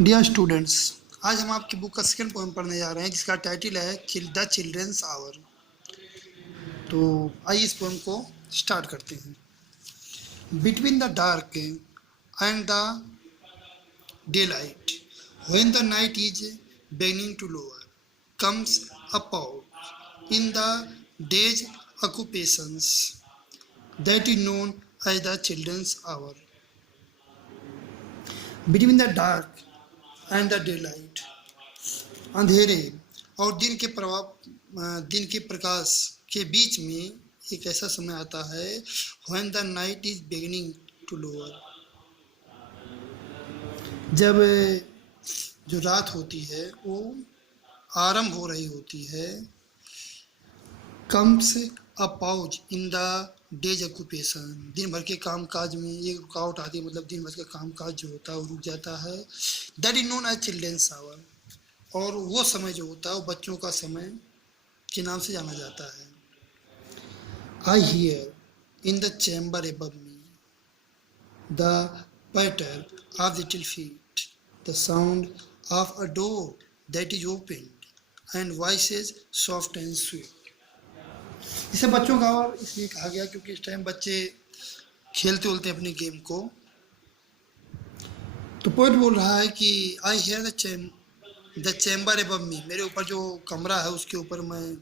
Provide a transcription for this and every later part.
Dear students, आज हम आपकी बुक का सेकंड पोएम पढ़ने जा रहे हैं जिसका टाइटल है द चिल्ड्रंस आवर। तो आइए इस पोएम को स्टार्ट करते हैं। Between the dark and the day light, when the night is beginning to lower, comes a pause in the day's occupations that is known as the children's hour. Between the dark and the daylight, अंधेरे और दिन के प्रकाश के बीच में एक ऐसा समय आता है when the night is beginning to lower, जब जो रात होती है वो आरंभ हो रही होती है। comes a pause in the day's occupation, दिन भर के काम काज में एक रुकावट आती है, मतलब दिन भर का काम काज जो होता है वो रुक जाता है। that is known as children's hour, और वो समय जो होता है वो बच्चों का समय के नाम से जाना जाता है। I hear in the chamber above me the patter of little feet, the sound of a door that is opened, and voices soft and sweet. इसे बच्चों का और इसलिए कहा गया क्योंकि इस टाइम बच्चे खेलते उलते अपने गेम को। तो पोएट बोल रहा है कि I hear the chamber above me, मेरे ऊपर जो कमरा है उसके ऊपर मैं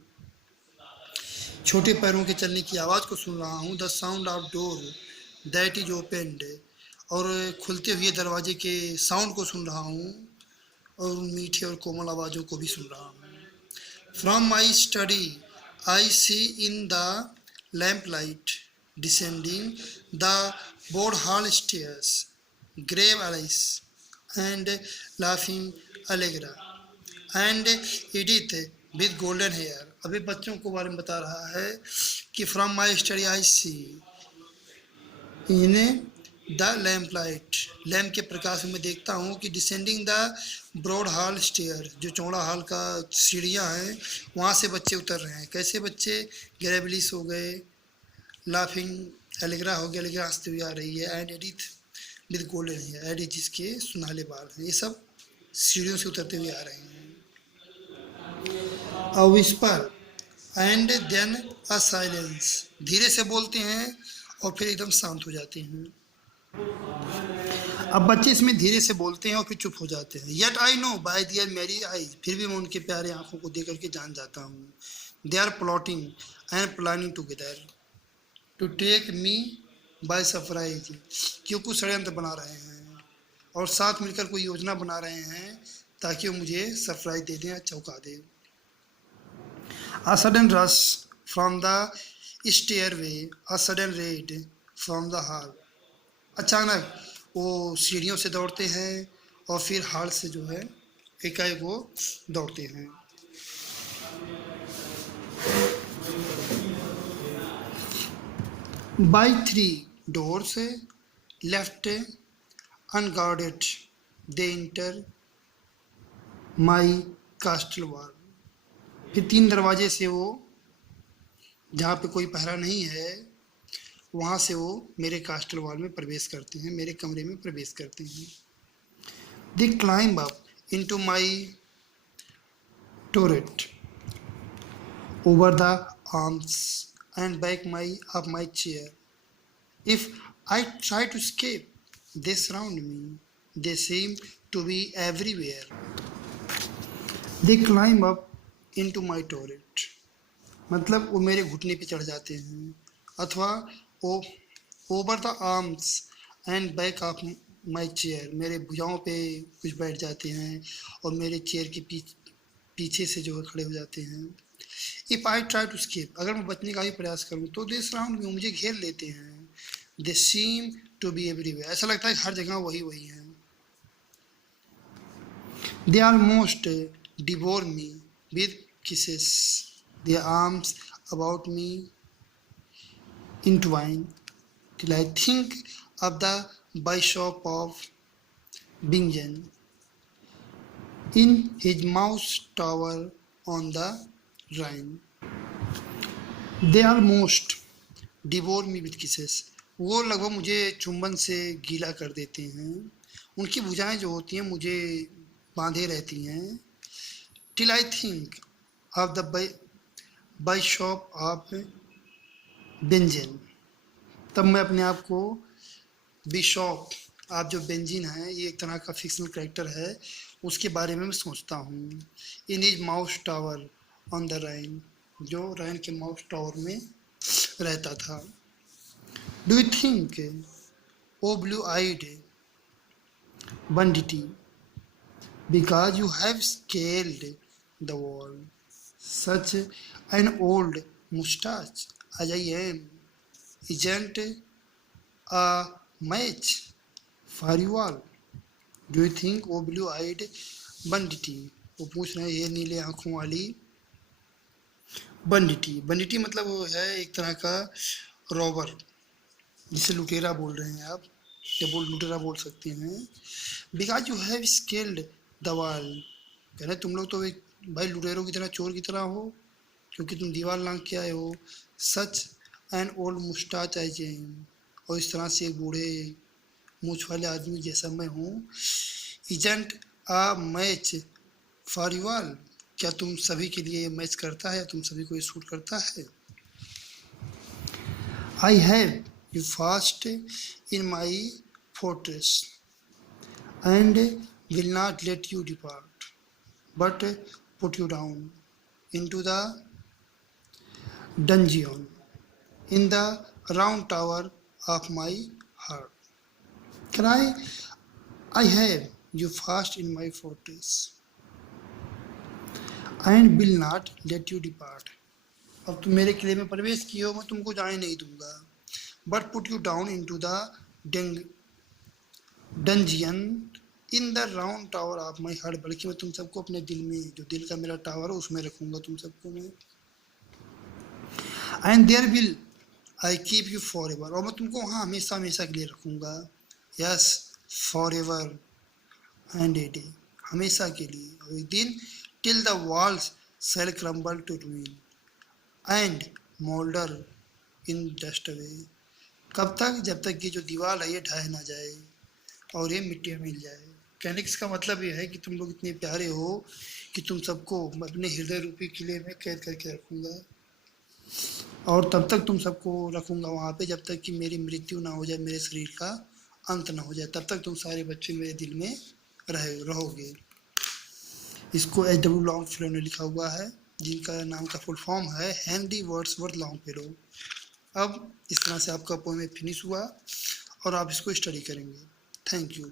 छोटे पैरों के चलने की आवाज़ को सुन रहा हूँ। The sound of door that is opened, और खुलते हुए दरवाजे के साउंड को सुन रहा हूँ और मीठे और कोमल आवाज़ों को भी सुन रहा हूँ। From my study I see in the lamp light descending the broad hall stairs, grave Alice and laughing Allegra and Edith with golden hair. अभी बच्चों को बारे में बता रहा है कि from my study I see in the lamp light, lamp के प्रकाश में देखता हूँ कि descending the broad hall stair, जो चौड़ा हॉल का सीढ़ियाँ हैं वहाँ से बच्चे उतर रहे हैं। कैसे बच्चे? ग्रेवलिस हो गए, लाफिंग एलेग्रा हो गया, एलेग्रा हंसते हुए आ रही है, and Edith with golden hair, Edith जिसके सुनहले बाल हैं। ये सब सीढ़ियों से उतरते हुए आ रहे हैं। A whisper and then a silence, धीरे से बोलते हैं और फिर एकदम शांत हो जाते हैं। अब बच्चे इसमें धीरे से बोलते हैं और फिर चुप हो जाते हैं। Yet I know by their merry eyes, फिर भी मैं उनके प्यारे आंखों को देख करके जान जाता हूँ। They are plotting and planning together to take me by surprise, क्यों कुछ षड्यंत्र बना रहे हैं और साथ मिलकर कोई योजना बना रहे हैं ताकि वो मुझे सरप्राइज दे दें या चौंका दें। A sudden rush from the stairway, a sudden raid from the hall, अचानक वो सीढ़ियों से दौड़ते हैं और फिर हॉल से जो है एकाएक वो दौड़ते हैं। By 3 doors left unguarded, they enter my castle wall, फिर 3 दरवाजे से वो जहाँ पे कोई पहरा नहीं है वहाँ से वो मेरे कास्टल वॉल में प्रवेश करते हैं, मेरे कमरे में प्रवेश करते हैं। They climb up into my turret over the arms and back of my chair. If I try to escape they surround me, they seem to be everywhere. They climb up into my turret, मतलब वो मेरे घुटने पे चढ़ जाते हैं, अथवा over the arms and back of my chair, मेरे भुजाओं पे कुछ बैठ जाते हैं और मेरे चेयर के पीछे से जो है खड़े हो जाते हैं। If I try to escape, अगर मैं बचने का भी प्रयास करूँ तो दे सराउंड मी, मुझे घेर लेते हैं। दे सीम टू बी एवरीवेयर, ऐसा लगता है हर जगह वही वही है। They almost devour me with kisses, their arms about me entwine, till I think of the bishop of Bingen in his mouse tower on the Rhine. They almost devour me with kisses, वो लगभग मुझे चुंबन से गीला कर देते हैं। उनकी भुजाएं जो होती हैं मुझे बांधे रहती हैं। Till I think of the bishop of Bingen, तब मैं अपने आप को बिशॉप आप जो बेंजीन है, ये एक तरह का फिक्शनल कैरेक्टर है, उसके बारे में मैं सोचता हूँ। In is mouse tower on the Rhine, जो राइन के माउस टावर में रहता था। Do you think o blue eyed banditti because you have scaled the wall such an old mustache as I am isn't a match for you all. Do you think वो blue eyed बंडिटी, वो पूछ रहे हैं ये नीले आंखों वाली बंडिटी। बंडिटी मतलब वो है एक तरह का रॉबर, जिसे लुटेरा बोल रहे हैं आप, या लुटेरा बोल सकते हैं। Because you have scaled the wall, कह रहे तुम लोग तो एक भाई लुटेरों की तरह, चोर की तरह हो, क्योंकि तुम दीवार लांग के आए हो। Such an old moustache as am, और इस तरह से एक बूढ़े मूछ वाले आदमी जैसा मैं हूँ। Isn't a match for you all, क्या तुम सभी के लिए मैच करता है, या तुम सभी को ये सूट करता है। I have you fast in my fortress and will not let you depart, but put you down into the dungeon in the round tower of my heart. Can I have you fast in my fortress and will not let you depart. अब तुम मेरे किले में प्रवेश किए हो, मैं तुमको जाने नहीं दूंगा। But put you down into the dungeon in the round tower of my heart, बल्कि मैं तुम सबको अपने दिल में, जो दिल का मेरा टावर है, उसमें रखूंगा तुम सबको मैं। And there will I keep you for ever, और मैं तुमको वहाँ हमेशा हमेशा के लिए रखूंगा। Yes, for ever and a day, हमेशा के लिए, और एक दिन। Till the walls shall crumble to ruin and moulder in dust away, कब तक, जब तक ये जो दीवार है ये ढह ना जाए और ये मिट्टी में मिल जाए। कहने का मतलब ये है कि तुम लोग इतने प्यारे हो कि तुम सबको अपने हृदय रूपी किले में कैद करके रखूंगा, और तब तक तुम सबको रखूंगा वहाँ पे जब तक कि मेरी मृत्यु ना हो जाए, मेरे शरीर का अंत ना हो जाए, तब तक तुम सारे बच्चे मेरे दिल में रहोगे। इसको एच.डब्ल्यू. लॉन्गफेलो ने लिखा हुआ है, जिनका नाम का फुल फॉर्म है हेनरी वर्ड्सवर्थ लॉन्गफेलो। अब इस तरह से आपका पोएम फिनिश हुआ और आप इसको स्टडी करेंगे। Thank you.